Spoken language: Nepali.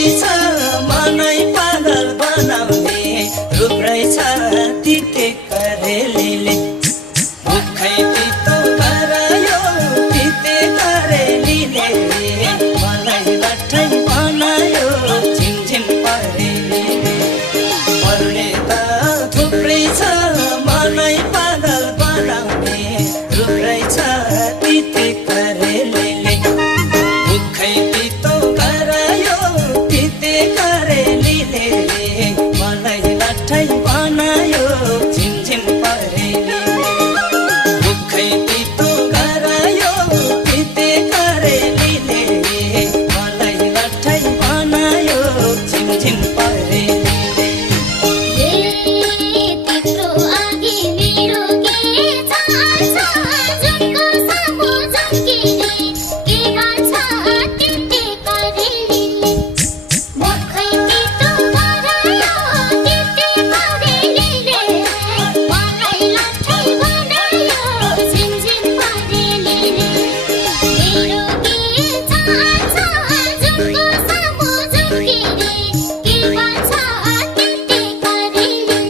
थुप्रै छ मनै पागल बनाउने रूप रहेछ तिते करेलीले मुखै तितो गरायो तिते करेलीले मलाई लट्ठै बनायो झिमझिम परेलीले पर्ने त थुप्रै छ मनै पागल बनाउने रूप रहेछ तिते करेलीले मुखै तितो गरायो तिते करेलीले मलाई लट्ठै बनायो झिमझिम परेली